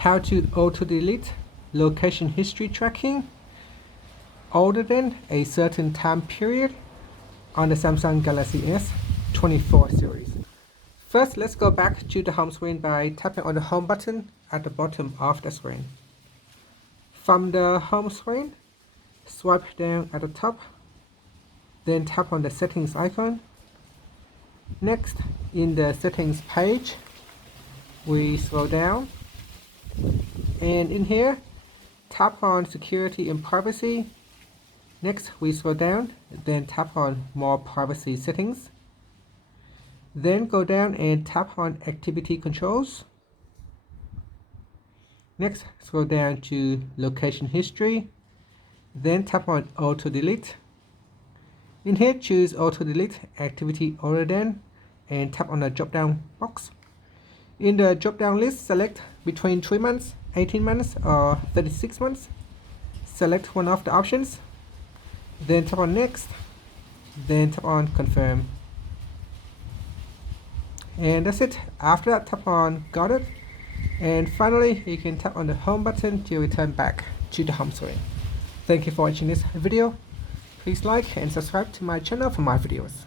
how to auto-delete location history tracking older than a certain time period on the Samsung Galaxy S24 series. First, let's go back to the home screen by tapping on the home button at the bottom of the screen. From the home screen, swipe down at the top, then tap on the settings icon. Next, in the settings page, we scroll down, and in here, tap on security and privacy. Next, we scroll down, then tap on more privacy settings. Then go down and tap on activity controls. Next, scroll down to location history, then tap on auto delete. In here, choose auto delete activity older than and tap on the drop down box. In the drop down list, select between 3 months, 18 months or 36 months. Select one of the options, then tap on next, then tap on confirm. And that's it. After that, tap on got it. And finally, you can tap on the home button to return back to the home screen. Thank you for watching this video. Please like and subscribe to my channel for more videos.